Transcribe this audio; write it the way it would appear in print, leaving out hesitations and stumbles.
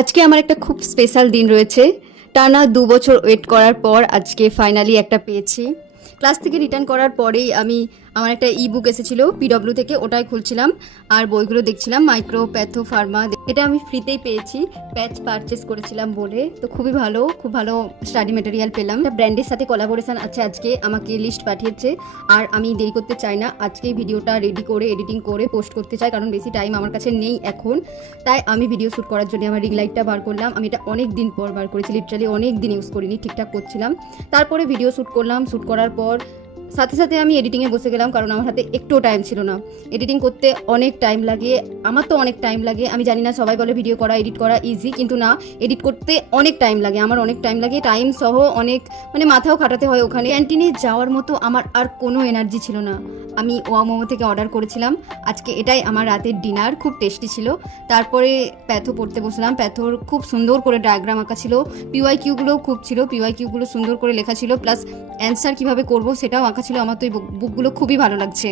আজকে আমার একটা খুব স্পেশাল দিন রয়েছে। টানা ২ বছর ওয়েট করার পর আজকে ফাইনালি একটা পেয়েছি। ক্লাস থেকে রিটার্ন করার পরেই আমি আমার একটা বুক এসেছিলো পিডব্লিউ থেকে, ওটাই খুলছিলাম আর বইগুলো দেখছিলাম। মাইক্রো প্যাথো ফার্মা, এটা আমি ফ্রিতেই পেয়েছি, প্যাচ পারচেস করেছিলাম বলে। তো খুবই ভালো, খুব ভালো স্টাডি ম্যাটেরিয়াল পেলাম। একটা ব্র্যান্ডের সাথে কোলাবোরেশন আছে আজকে, আমাকে লিস্ট পাঠিয়েছে। আর আমি দেরি করতে চাই না, আজকেই ভিডিওটা রেডি করে এডিটিং করে পোস্ট করতে চাই, কারণ বেশি টাইম আমার কাছে নেই এখন। তাই আমি ভিডিও শ্যুট করার জন্য আমার রিং লাইটটা বার করলাম। আমি এটা অনেক দিন পর বার করেছি, লিটারালি অনেক দিন ইউজ করিনি, ঠিকঠাক করছিলাম। তারপরে ভিডিও শ্যুট করলাম। শ্যুট করার পর সাথে সাথে আমি এডিটিংয়ে বসে গেলাম, কারণ আমার হাতে একটুও টাইম ছিল না। এডিটিং করতে অনেক টাইম লাগে, আমার তো অনেক টাইম লাগে। আমি জানি না, সবাই বলে ভিডিও করা এডিট করা ইজি, কিন্তু না, এডিট করতে অনেক টাইম লাগে, আমার অনেক টাইম লাগে। টাইম সহ অনেক মাথাও খাটাতে হয় ওখানে। ক্যান্টিনে যাওয়ার মতো আমার আর কোনো এনার্জি ছিল না। আমি মোমো থেকে অর্ডার করেছিলাম আজকে, এটাই আমার রাতের ডিনার, খুব টেস্টি ছিল। তারপরে প্যাথো পড়তে বসলাম। প্যাথোর খুব সুন্দর করে ডায়াগ্রাম আঁকা ছিল, পিওয়াইকিউগুলোও খুব ছিল, পিওয়াইকিউগুলো সুন্দর করে লেখা ছিল, প্লাস অ্যান্সার কীভাবে করবো সেটাও আঁকা ছিল। আমার তো এই বুকগুলো খুবই ভালো লাগছে।